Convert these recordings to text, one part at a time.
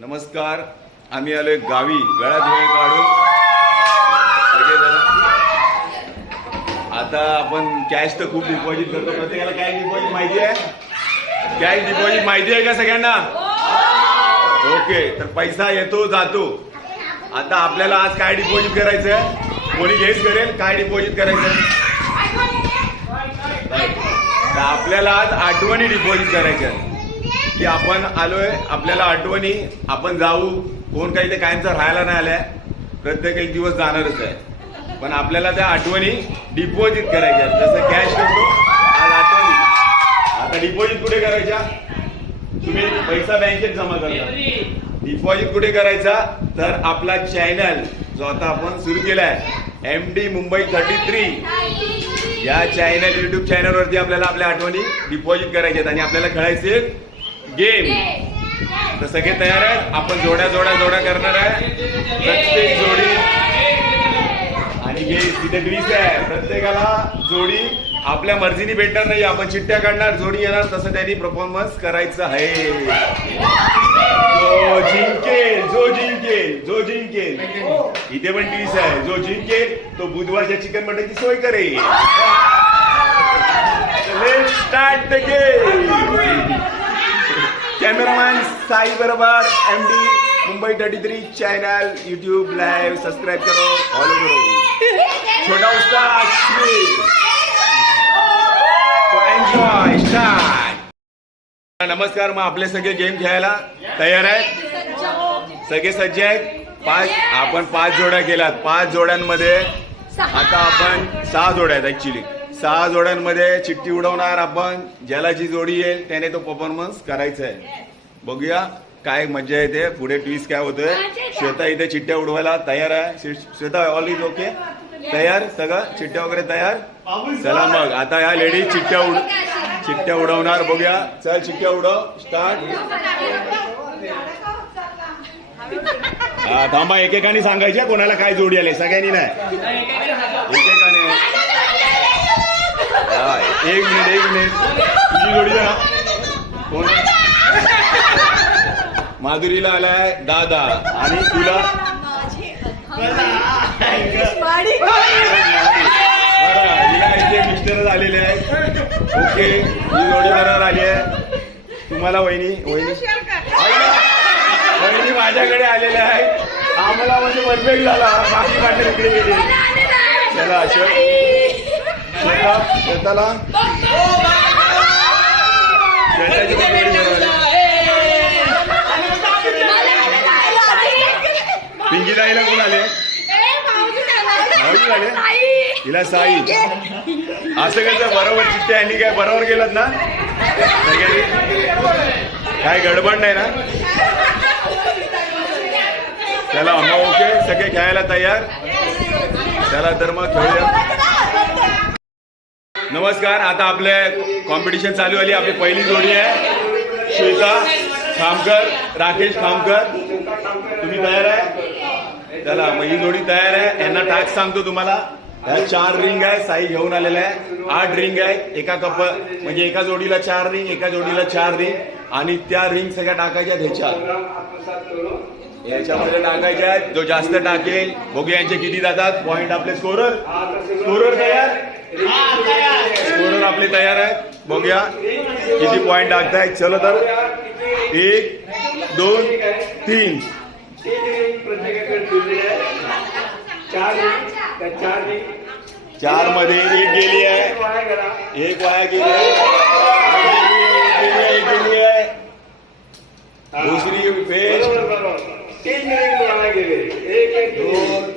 नमस्कार. आम्ही आलोय गावी गळ्यात वेळ काढून सगळेजण. आता आपण कॅश तर खूप डिपॉझिट करतो. प्रत्येकाला कॅश डिपॉझिट माहिती आहे? कॅश डिपॉझिट माहिती आहे का सगळ्यांना? ओके. तर पैसा येतो जातो. आता आपल्याला आज काय डिपॉझिट करायचं आहे? कोणी गेस करेल काय डिपॉझिट करायचं आहे? तर आपल्याला आज आठवणी डिपॉझिट करायच्या आहेत की आपण आलोय, आपल्याला आठवणी. आपण जाऊ, कोण काही ते कायमचं राहायला नाही आलाय, प्रत्येक एक दिवस जाणारच आहे. पण आपल्याला त्या आठवणी डिपॉझिट करायच्या. जसं कॅश करतो, आज आठवणी. आता डिपॉझिट कुठे करायच्या? तुम्ही पैसा बँकेत जमा करता. डिपॉझिट कुठे करायचा? तर आपला चॅनल जो आता आपण सुरू केलाय, MD मुंबई 33, या चॅनल युट्यूब चॅनल वरती आपल्याला आपल्या आठवणी डिपॉझिट करायचे आणि आपल्याला खेळायचे गेम. तर सगळे तयार आहेत? आपण जोड्या करणार आहे. प्रत्येक जोडी आणि तिथे ग्रीस आहे. प्रत्येकाला जोडी आपल्या मर्जीने भेटणार नाही. आपण चिठ्ठ्या काढणार, जोडी येणार, तसं त्यांनी परफॉर्मन्स करायचं आहे. जो जिंकेल इथे पण ट्विस्ट आहे. जो जिंकेल तो बुधवारच्या चिकन मटनची सोय करेल. Let's start the game. Cameraman Sai बरोबर MD Mumbai 33 channel YouTube live subscribe करो, फॉलो करो. छोटा उस्ताद एन्जॉय स्टार्ट. नमस्कार. मग आपले सगळे गेम खेळायला तयार आहेत? सगळे सज्ज आहेत? आपण 5 जोड्या केल्यात. 5 जोड्यांमध्ये आता आपण 6 जोड्या आहेत. ऍक्च्युली 6 जोड्यांमध्ये चिठ्ठी उडवणार आपण. ज्याला जी जोडी येईल त्याने तो परफॉर्मन्स करायचा आहे. बघूया काय मजा येते. पुढे ट्विस्ट काय होतंय. श्वेता इथे चिठ्ठ्या उडवायला तयार आहे. Shweta all is okay? तयार सगळं? चिठ्ठ्या वगैरे तयार? चला मग आता या लेडीज चिठ्ठ्या उडवणार. बघूया. चल चिठ्ठ्या उडव. स्टार्ट. थांबा, एकेकाने सांगायच्या कोणाला काय जोडी आले. सगळ्यांनी नाही, एकेकाने. एक मिनिट तुझी जोडी ना. कोण? माधुरीला आलाय दादा आणि तुला इथे मिस्टर आलेले आहेत. ओके, ही जोडी बरोबर आली आहे. तुम्हाला वहिनी माझ्याकडे आलेले आहेत. आम्हाला म्हणजे परफेक्ट झाला. बाकी पार्टनर इकडे गेले. चला शेताला पिंकी ताईला कोण आले? तिला साई. असं कसं बरोबर चिठ्ठ्या यांनी काय बरोबर गेलात ना? काय गडबड नाही ना? चला मग ओके, सगळे खेळायला तयार. चला तर मग खेळूया. नमस्कार. आता आपल्या कॉम्पिटिशन चालू आली. आपली पहिली जोडी आहे श्वेता खामकर, राकेश खामकर. तुम्ही तयार आहे? चला मग ही जोडी तयार आहे. यांना टास्क सांगतो तुम्हाला. ह्या 4 रिंग आहे. साई घेऊन आलेला आहे. 8 रिंग आहे. एका कप म्हणजे एका जोडीला 4 रिंग, एका जोडीला 4 रिंग. आणि त्या रिंग सगळ्या टाकायच्या याच्यामध्ये टाकायच्या आहेत. जो जास्त टाकेल. बघूया यांचे किती जातात पॉइंट. आपले स्कोरर तयार. स्कोरर आपले तयार आहेत. बघूया किती पॉइंट टाकतायत. चलो तर 1 2 3 4 मध्ये 1 गेली आहे. 1 वाया गेली आहे. दुसरी फेज. 2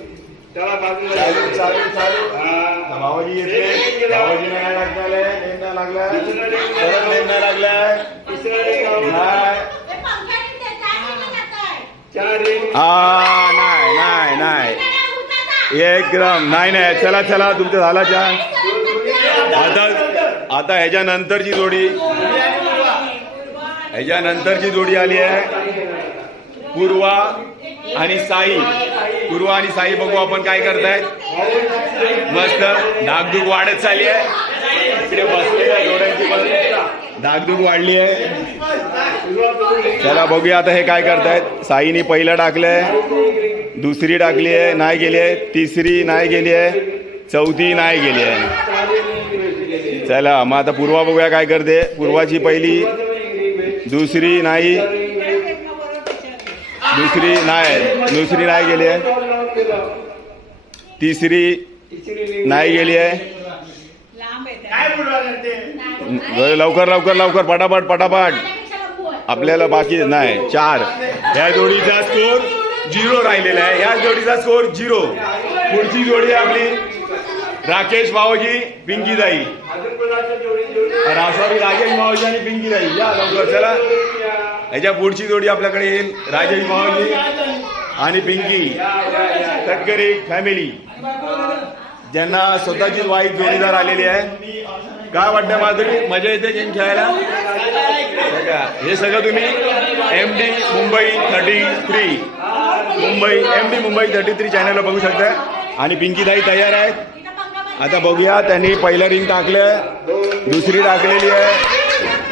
भावाजी येते. भावाजी नाही लागलाय. नेमना लागलाय. परत नेमना लागलाय. नाही 1 ग्राम नाही. चला तुमचं झाला चान्स. आता ह्याच्यानंतरची जोडी आली आहे पूर्वा आणि साई. बघू आपण काय करतायत. मस्त धाकधूक वाढत चालली आहे. इकडे बसलेल्या जोड्यांची धाकधूक वाढली आहे. चला बघूया आता हे काय करतायत. साईनी पहिलं टाकलंय, दुसरी टाकली आहे, नाही गेली आहे, तिसरी नाही गेली आहे, चौथी नाही गेली आहे. चला मग आता पूर्वा बघूया काय करते. पूर्वाची पहिली, दुसरी नाही, दुसरी नाही गेली आहे, तिसरी नाही गेली आहे. लवकर लवकर लवकर पटापट आपल्याला बाकी नाही. 4 या जोडीचा स्कोर 0 राहिलेला आहे. या जोडीचा स्कोर 0. पुढची जोडी आहे आपली राकेश भाऊजी पिंकीदाई, सॉरी राजेश भाऊजी आणि पिंकीदाई. या लवकर चला. याच्या पुढची जोडी आपल्याकडे येईल राजेश भाऊजी आणि पिंकी तटकरे फॅमिली, ज्यांना स्वतःची वाईफ जोडीदार आलेली आहे. काय वाटतं माधुरी, मजा येते गेम खेळायला? हे सगळं तुम्ही MD मुंबई 33 मुंबई 33 चॅनलला बघू शकता. आणि पिंकीदाई तयार आहेत. आता बघूया, त्यांनी पहिलं रिंग टाकलं, दुसरी टाकलेली आहे,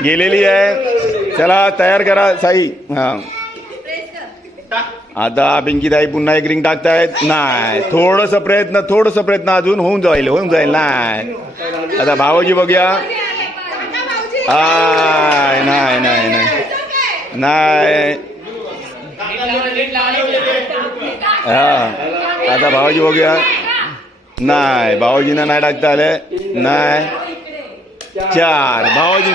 गेलेली आहे. चला तयार करा साई. हां आता पिंकीदाई पुन्हा एक रिंग टाकतायत. नाही, थोडंसं प्रयत्न अजून होऊन जाईल. नाही आता भाऊजी बघूया. नाही नाही नाही नाही. हा आता भाऊजी बघूया. नाही, भाऊजींना नाही टाकता आले. नाही 4 भाऊजी.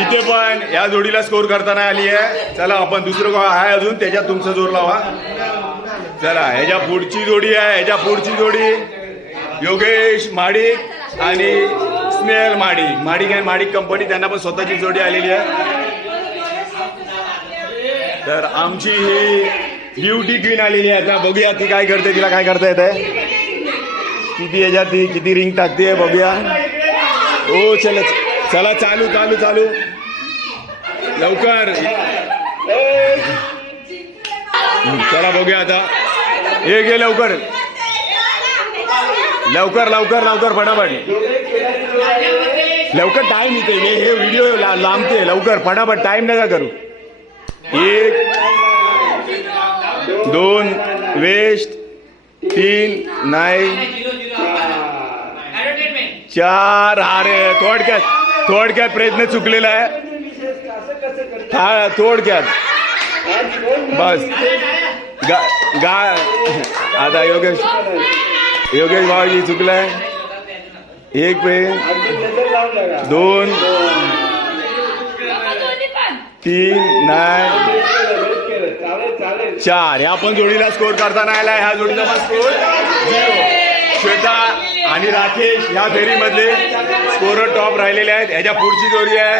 इथे पण या जोडीला स्कोर करता नाही आली आहे. चला आपण दुसरं आहे अजून, त्याच्यात तुमचा जोर लावा. चला ह्याच्या पुढची जोडी आहे. ह्याच्या पुढची जोडी योगेश माडिक आणि स्नेहल माडिक कंपनी, त्यांना पण स्वतःची जोडी आलेली आहे. तर आमची ही ब्युटी क्वीन आलेली आहे. आता बघूया ती काय करते, तिला काय करता येत आहे, किती ह्याच्यात ती किती रिंग टाकते बघूया. ओ चला चला चालू लवकर. चला बघूया आता. हे घे लवकर फटाफट लवकर. टाइम इथे हे व्हिडिओ लांबते. लवकर फटाफट, टाइम नका करू. 1 2 वेस्ट, 3 नाही, 4 अरे थोडक्यात प्रयत्न चुकलेला आहे. थोडक्यात बस. आता योगेश भाऊजी चुकलाय. 1 पे 2 3 नाही, 4. ह्या पण जोडीला स्कोर करता नाही आला. ह्या जोडीचा पण स्कोर 0. श्वेता आणि राकेश ह्या फेरीमधले स्कोरर टॉप राहिलेले आहेत. ह्याच्या पुढची जोडी आहे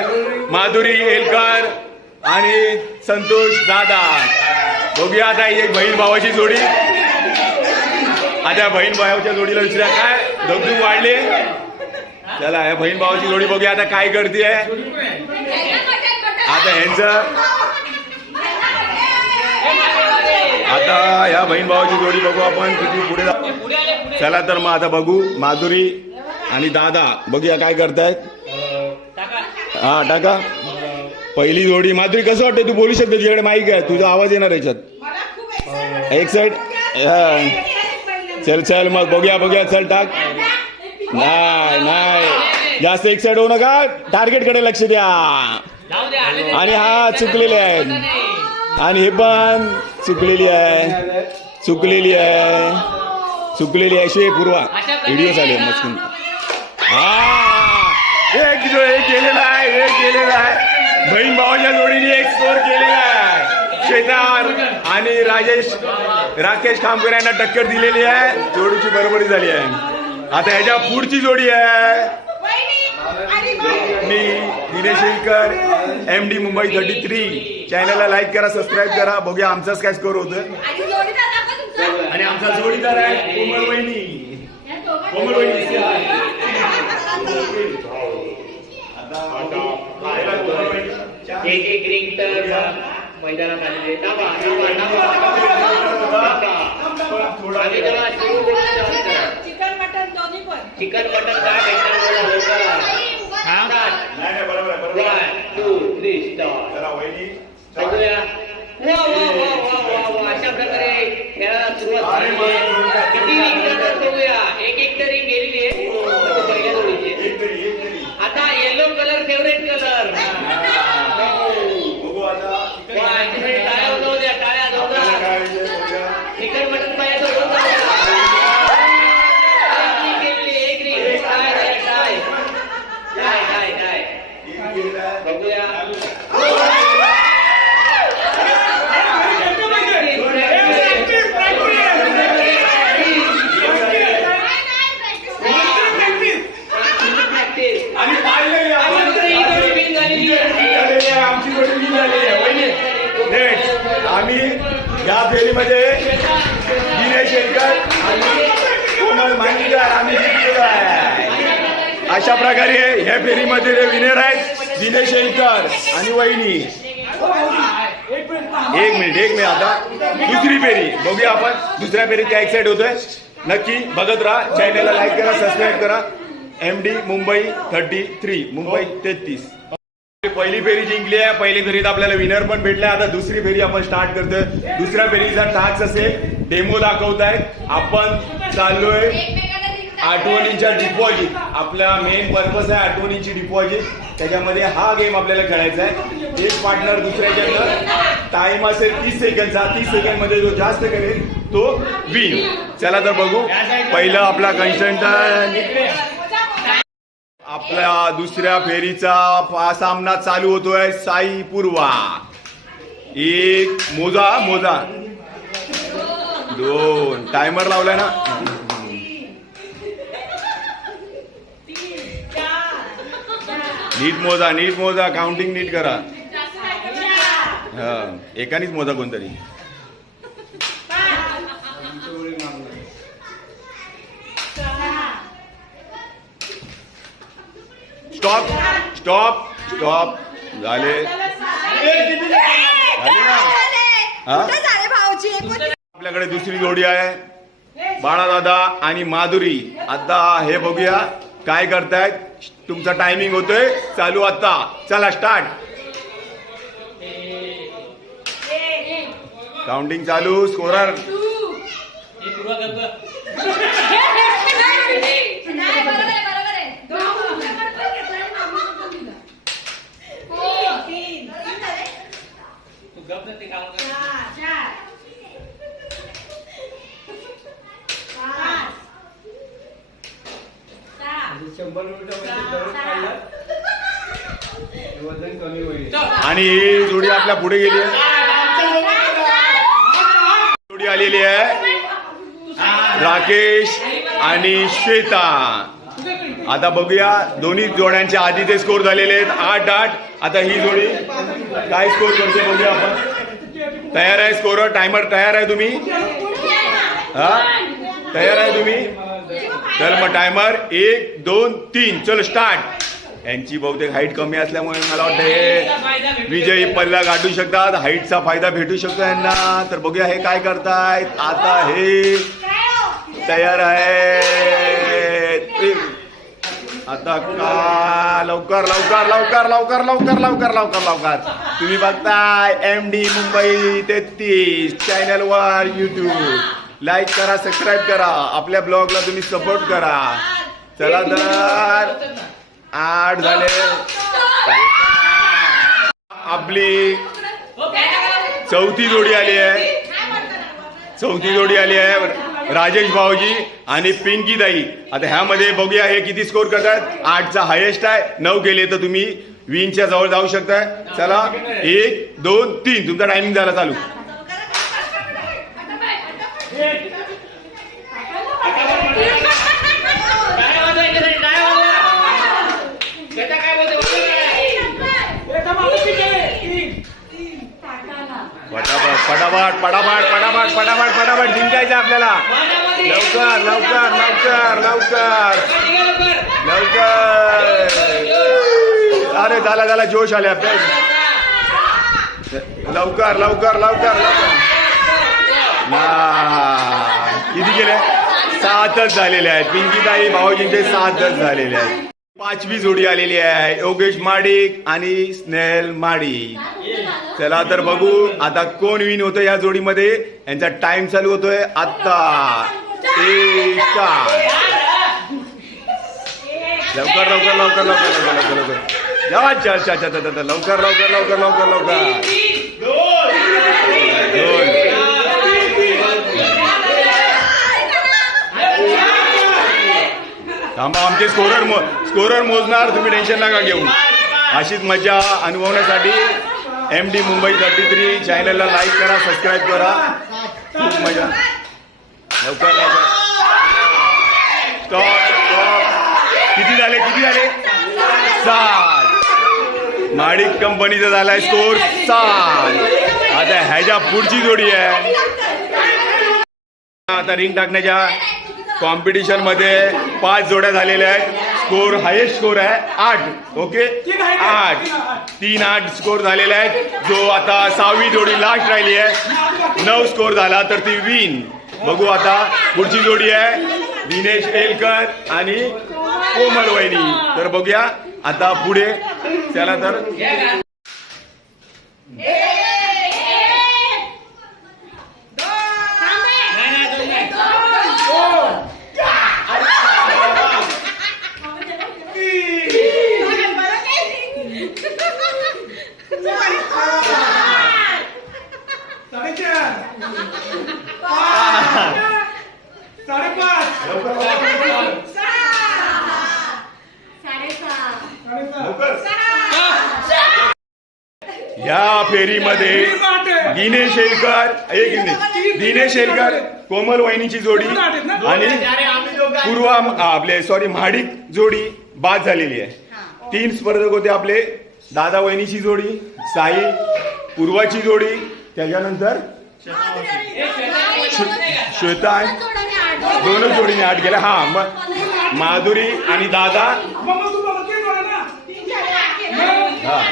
माधुरी एलकर आणि संतोष दादा. बघूया आता एक बहीण भावाची जोडी. आता बहीण भावाच्या जोडीला विचारा काय धगधूक वाढली. चला ह्या बहीण भावाची जोडी बघूया आता काय करते. आता ह्यांचं आता ह्या बहीण भावाची जोडी बघू आपण किती पुढे जाऊ. चला तर मग आता बघू माधुरी आणि दादा, बघूया काय करतायत. हा टाका. पहिली जोडी माधुरी, कसं वाटतं, तू बोलू शकते, तुझ्याकडे माईक आहे, तुझा आवाज येणार याच्यात. एक साईड. चल मग बघूया चल टाक. नाही जास्त एक साईड होऊ नका, टार्गेट कडे लक्ष द्या. आणि हा चुकलेले आहेत आणि हे पण चुकलेली आहे. अशी पूर्वा व्हिडिओ चालू मस्त. एक केलेला आहे. बहीण भावाच्या जोडीने एक स्कोर केलेला आहे. शेतार आणि राकेश खामकर यांना टक्कर दिलेली आहे. जोडीची बरोबरी झाली आहे. आता ह्याच्या पुढची जोडी आहे मी दिनेश शेलकर, MD मुंबई 33. चॅनलला लाईक करा, सबस्क्राईब करा. बघूया आमचाच काय स्कोर होतं. आणि आमचा जोडीदार आहे कोमल वहिनी. एक रिंग तर मैदानात आलेले. चिकन मटन काय नाही नाही बरोबर आहे बरोबर आहे. 1 2 3 स्टार्ट. जरा वहिनी बघूया. वा वा वा वा वा वा अशा प्रकारे खेळाला सुरुवात झाली आहे. किती रिंग बघूया. एक तरी गेलेली आहे पहिल्या जोडीची. एक तरी आता येलो कलर फेवरेट कलर. बघू आता टाळ्या वाजवू द्या. टाळ्या जोरदार. काय विषय बघूया. चिकन मटन पाहिजे जोरदार. एक रिंग. काय एक गेला. बघूया. आणि पाहिलेली आहे. आमची जोडी win झालेली आहे. वहिनी, next. आम्ही या फेरीमध्ये विनय शेलकर आणि कोमल मांडीकर आम्ही जिंकलेलो आहे. अशा प्रकारे ह्या फेरीमध्ये जे विनर आहेत विनय शेलकर आणि वहिनी. एक मिनिट आता दुसरी फेरी बघूया आपण. दुसऱ्या फेरीत काय एक्साइट होतोय नक्की बघत राहा. चॅनलला लाईक करा, सबस्क्राईब करा. MD मुंबई 33 मुंबई 33. पहिली फेरी जिंकली आहे. पहिली फेरीत आपल्याला विनर पण भेटलाय. आता दुसरी फेरी आपण स्टार्ट करतोय. दुसऱ्या फेरीचा टास्क असेल डेमो दाखवतायत. आपण चाललोय आठवणींच्या डिपॉझिट. आपला मेन पर्पज आहे आठवणींची डिपॉझिट. त्याच्यामध्ये हा गेम आपल्याला खेळायचा आहे. एक पार्टनर दुसऱ्याच्या टाइम असेल 30 सेकंडचा. 30 सेकंड मध्ये जो जास्त करेल तो विन. चला तर बघू. पहिलं आपला कंटेस्टंट आपल्या दुसऱ्या फेरीचा सामना चालू होतोय. साई पूर्वा. एक मोजा 2 टायमर लावलाय ना. नीट मोजा काउंटिंग नीट करा. एकानीच मोजा कोणतरी. स्टॉप झाले ना. आपल्याकडे दुसरी जोडी आहे बाळादादा आणि माधुरी. आता हे बघूया काय करतायत. तुमचा टायमिंग होतोय चालू आता. चला स्टार्ट. काउंटिंग चालू. स्कोरर आणि ही जोडी आपल्या पुढे गेली आहे. जोडी आलेली आहे राकेश आणि श्वेता. आता बघूया दोन्ही जोड्यांच्या आधीचे स्कोर झालेले आहेत 8-8. आता ही जोडी काय स्कोर करते बघूया आपण. तयार आहे स्कोरर. टायमर तयार आहे तुम्ही. तयार आहे तुम्ही. चल मग टायमर 1 2 3 चल स्टार्ट. यांची बहुतेक हाईट कमी असल्यामुळे मला वाटतं हे विजयी पल्ला गाठू शकतात. हाईटचा फायदा भेटू शकतो यांना. तर बघूया हे काय करतायत. आता हे तयार आहे. आता का लवकर तुम्ही बघताय MD मुंबई 33 चॅनलवर YouTube. लाईक करा, सबस्क्राईब करा. आपल्या ब्लॉगला तुम्ही सपोर्ट करा. चला तर 8 झाले. आपली चौथी जोडी आली आहे राजेश भाऊजी आणि पिंकी ताई. आता ह्यामध्ये बघूया हे किती स्कोर करतात. 8चा हायेस्ट आहे. 9 केले तर तुम्ही विनच्या जवळ जाऊ शकताय. चला 1 2 3 तुमचा टायमिंग झाला चालू. फटाफट जिंकायचं आपल्याला. लवकर. अरे झाला जोश आले आपल्या. लवकर किती केले. 7च झालेले आहेत. पिंकीताई भाऊजींचे 7च झालेले आहेत. पाचवी जोडी आलेली आहे, योगेश माडिक आणि स्नेहल माडिक. चला तर बघू आता कोण विन होतं या जोडीमध्ये. यांचा टाइम चालू होतोय आता. लवकर लवकर लवकर लवकर लवकर लवकर लवकर जावा. अच्छा अच्छा अच्छा लवकर लवकर लवकर लवकर लवकर. थांबा, आमचे स्कोरर मोजणार, तुम्ही टेन्शन नका घेऊ. अशीच मजा अनुभवण्यासाठी MD मुंबई 33 चॅनलला लाईक करा, सबस्क्राईब करा. खूप मजा. लवकर लवकर स्टॉप स्टॉप. किती झाले 7. माडिक कंपनीचा झालाय स्कोर 7. आता ह्याच्या पुढची जोडी आहे. आता रिंग टाकण्याच्या कॉम्पिटिशन मध्ये 5 जोड्या झालेल्या आहेत. स्कोर हायेस्ट स्कोर आहे 8. ओके 8 3-8 स्कोर झालेले आहेत. जो आता 6वी जोडी लास्ट राहिली आहे, 9 स्कोर झाला तर ती विन. बघू आता पुढची जोडी आहे दिनेश एलकर आणि कोमल वहिनी. तर बघूया आता पुढे. चला तर या फेरीमध्ये दिनेश एलकर कोमल वहिनीची जोडी आणि माडिक जोडी बाद झालेली आहे. 3 स्पर्धक होते आपले. दादा वहिनीची जोडी, साई पूर्वाची जोडी, त्याच्यानंतर श्वेता. 2 जोडीने 8 गेल्या. हा मग माधुरी आणि दादा. हा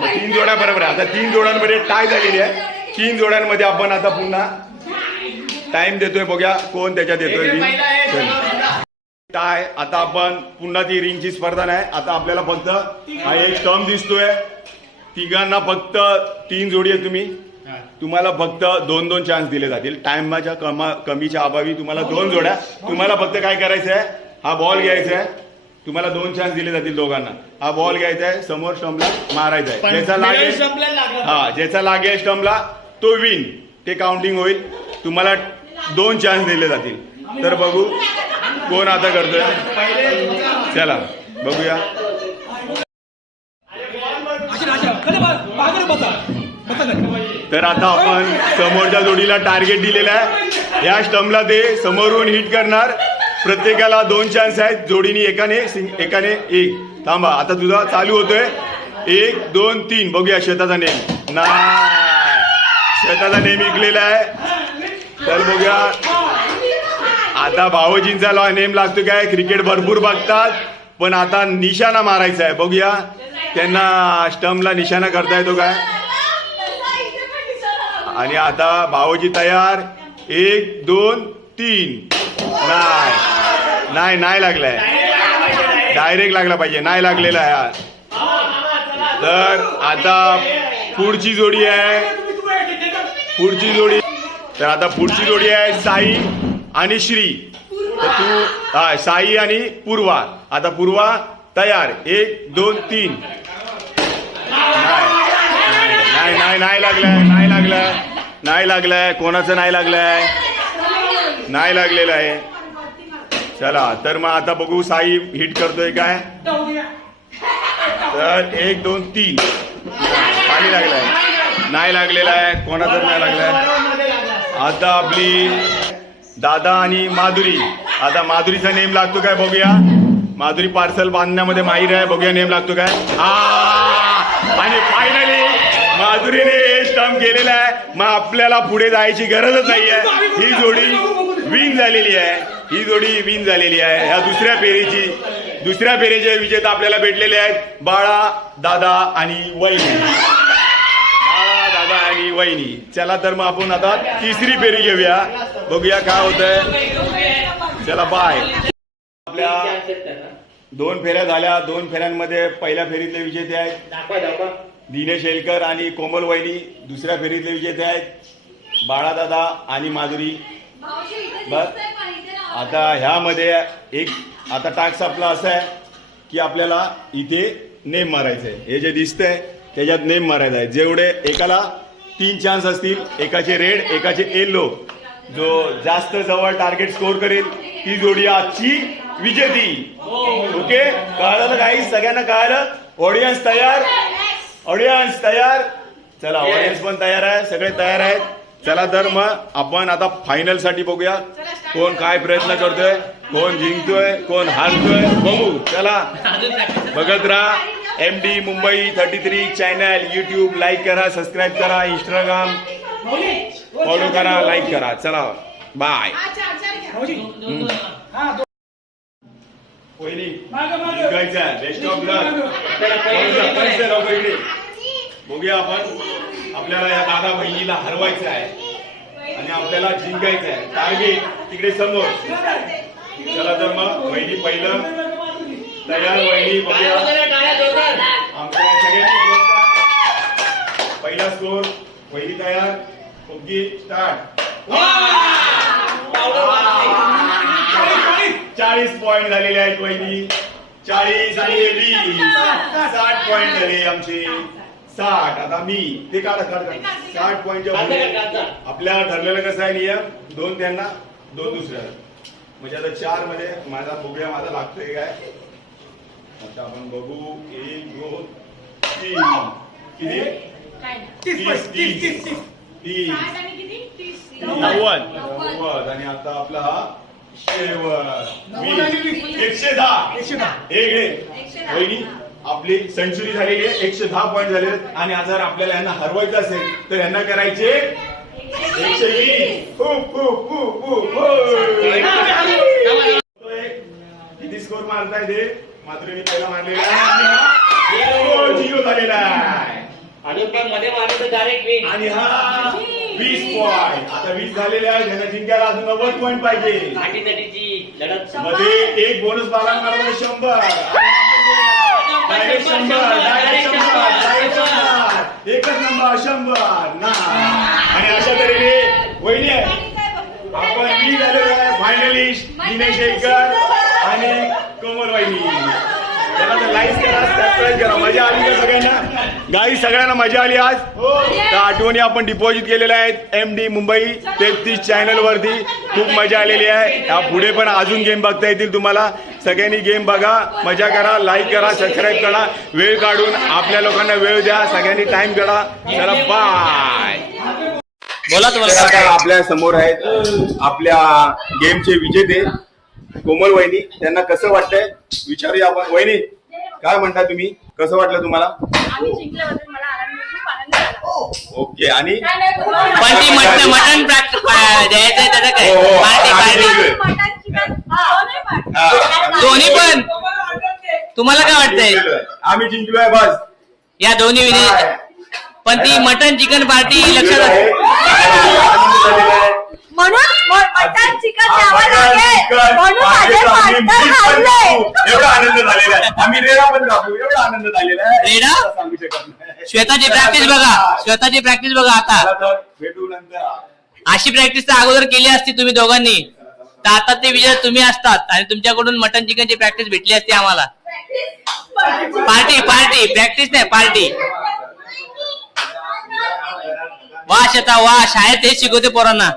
3 जोड्या बरोबर आहे. आता 3 जोड्यांमध्ये टाय झालेली आहे. 3 जोड्यांमध्ये आपण आता पुन्हा टाइम देतोय. बघूया कोण त्याच्यात येतोय. टाय. आता आपण पुन्हा ती रिंगची स्पर्धा नाही. आता आपल्याला फक्त हा एक टर्म दिसतोय. तिघांना फक्त 3 जोडी आहे. तुम्हाला फक्त 2-2 चान्स दिले जातील. टाइमच्या कमीच्या अभावी तुम्हाला 2 जोड्या. तुम्हाला फक्त काय करायचं आहे, हा बॉल घ्यायचा आहे. तुम्हाला 2 चान्स दिले जातील दोघांना. हा बॉल घ्यायचा आहे, समोर स्टंपला मारायचा आहे. ज्याचा लागेल स्टंपला तो विन. ते काउंटिंग होईल. तुम्हाला 2 चान्स दिले जातील. तर बघू कोण आता करतोय. चला बघूया. तर आता आपण समोरच्या जोडीला टार्गेट दिलेलं आहे. या स्टंपला ते समोरून हिट करणार. प्रत्येकाला 2 चान्स आहेत. जोडीनी एकाने 1. थांबा, आता तुझा चालू होतोय. 1 2 3. बघूया श्वेताचा नेम. नाही, श्वेताचा नेम इकलेला आहे. तर बघूया आता भावजींचा नेम लागतो काय. क्रिकेट भरपूर बघतात, पण आता निशाणा मारायचा आहे. बघूया त्यांना स्टंपला निशाणा करता येतो काय. आणि आता भावजी तयार. 1 2 3. नाही लागलाय. डायरेक्ट लागला पाहिजे. नाही लागलेला आहे. तर आता पुढची जोडी आहे. तर आता पुढची जोडी आहे साई आणि श्री. तर तू साई आणि पूर्वा. आता पूर्वा तयार. 1 2 3. नाही लागलाय. कोणाचं नाही लागलाय. नाही लागलेलं आहे. चला तर मग आता बघू साई हिट करतोय काय. तर 1 2 3. खाली लागलाय. नाही लागलेला आहे. कोणाचं नाही लागलाय. आता आपली दादा आणि माधुरी. आता माधुरीचा नेम लागतो काय बघूया. माधुरी पार्सल बांधण्यामध्ये माहीर आहे. बघूया नेम लागतो काय. आणि फायनली माधुरीने स्टंप केलेला आहे. मग आपल्याला पुढे जायची गरजच नाहीये. ही जोडी विन झालेली आहे. ह्या दुसऱ्या फेरीचे विजेता आपल्याला भेटलेले आहेत. बाळा दादा आणि वहिनी. चला तर मग आपण आता 3री फेरी घेऊया. बघूया काय होतंय. चला बाय. आपल्या 2 फेऱ्या झाल्या. 2 फेऱ्यांमध्ये पहिल्या फेरीतले विजेते आहेत दाखवा दिनेश एलकर आणि कोमल वैनी. दुसऱ्या फेरीतले विजेते आहेत बाळादादा आणि माधुरी. बर आता ह्यामध्ये आता टास्क आपला असा आहे की आपल्याला इथे नेम मारायचं आहे. हे जे दिसतंय त्याच्यात नेम मारायचा आहे. जेवढे एकाला 3 चान्स असतील, एकाचे रेड एकाचे येलो. जो जास्त जवळ टार्गेट स्कोर करेल ती जोडी आजची विजेती. ओके कळलं काही सगळ्यांना कळलं. ऑडियन्स तयार चला ऑडियन्स पण तयार आहे सगळे तयार आहेत. चला तर मग आपण आता फायनल साठी बघूया कोण काय प्रयत्न करतोय कोण जिंकतोय कोण हारतोय बघू. चला बघत राहा MD Mumbai 33 channel. YouTube like करा सबस्क्राईब करा इंस्टाग्राम फॉलो करा लाईक करा. चला बाय. पहिली जिंकायचं आहे. बेस्ट ऑफ लक. बघूया आपण आपल्याला या दादा बहिणीला हरवायचं आहे आणि आपल्याला जिंकायचं आहे. टार्गेट तिकडे समोर. चला तर मग वहिनी पहिलं तयार. वहिनी बघूया आमच्या सगळ्यांनी पहिला स्कोर. वहिनी तयार. Okay start. 40 पॉइंट झालेले आहेत वहिनी. 40 आणि 20 60 पॉइंट झाले आमचे. 60 आता मी ते काढा 60 पॉइंटच्या आपल्या ठरलेलं कसं आहे नियम 2 त्यांना 2 दुसऱ्याला. म्हणजे आता 4 मध्ये माझा बघूया माझा लागतोय काय. आता आपण बघू 1 2 3 किती 30 90 आणि आता आपला हा शेवट 110. वहिनी आपली सेंचुरी झालेली आहे. 110 पॉइंट झाले आणि जर आपल्याला यांना हरवायचं असेल तर यांना करायचे 120. किती स्कोर मारताय ते माधुरीने पहिला मारलेला आहे. 0 झालेला आहे आणि पण मध्ये मारलं तर डायरेक्ट विन. आणि हा 20 पॉइंट. आता 20 झालेले आहे. ज्यांना जिंकायला अजून 90 पॉइंट पाहिजे. आटीतटीची लढत मध्ये एक बोनस बाला मारला 100. डायरेक्ट 100 एकच नंबर 100 ना. आणि अशा तऱ्हेने वहिनी आपण मी झालेलो आहे फायनलिस्ट दिनेश एलकर आणि कोमल वहिनी. त्याला तर लाईक करा सबस्क्राईब करा. मजा आली का सगळ्यांना. गाई सगळ्यांना मजा आली आज. त्या आठवणी आपण डिपॉझिट केलेल्या आहेत MD मुंबई 33 चॅनल वरती. खूप मजा आलेली आहे. या पुढे पण अजून गेम बघता येतील तुम्हाला. सगळ्यांनी गेम बघा मजा करा लाईक करा सबस्क्राईब करा. वेळ काढून आपल्या लोकांना वेळ द्या. सगळ्यांनी टाइम काढा. चला बाय. बोला तुम्हाला आपल्या समोर आहेत आपल्या गेमचे विजेते कोमल वहिनी. त्यांना कसं वाटतंय विचारूया आपण. वहिनी काय म्हणता तुम्ही कसं वाटलं तुम्हाला. आम्ही जिंकल्याबद्दल मला खूप आनंद झाला. ओके आणि पण ती मटन द्यायचंय त्याचं काय मटण चिकन दोन्ही पण. तुम्हाला काय वाटतंय. आम्ही जिंकलोय बस. या दोन्ही विनय पण ती मटन चिकन पार्टी लक्षात आली. म्हणून मटण चिकन द्यावं लागेल म्हणून माझे पार्टनर हरले. एवढा आनंद झालेला आहे. आम्ही रेडा पण दाखवू. एवढा आनंद झालेला आहे. रेडा? सांगू शकत नाही. श्वेताची प्रॅक्टिस बघा. श्वेताची प्रॅक्टिस बघा. आता चला तर भेटू नंतर. अशी प्रॅक्टिस तर अगोदर केली असती तुम्ही दोघांनी तर आता ते विजय तुम्ही असतात आणि तुमच्याकडून मटन चिकनची प्रॅक्टिस भेटली असती आम्हाला. पार्टी प्रॅक्टिस नाही पार्टी. वा श्वेता वा. शाळेत हेच शिकवते पोरांना.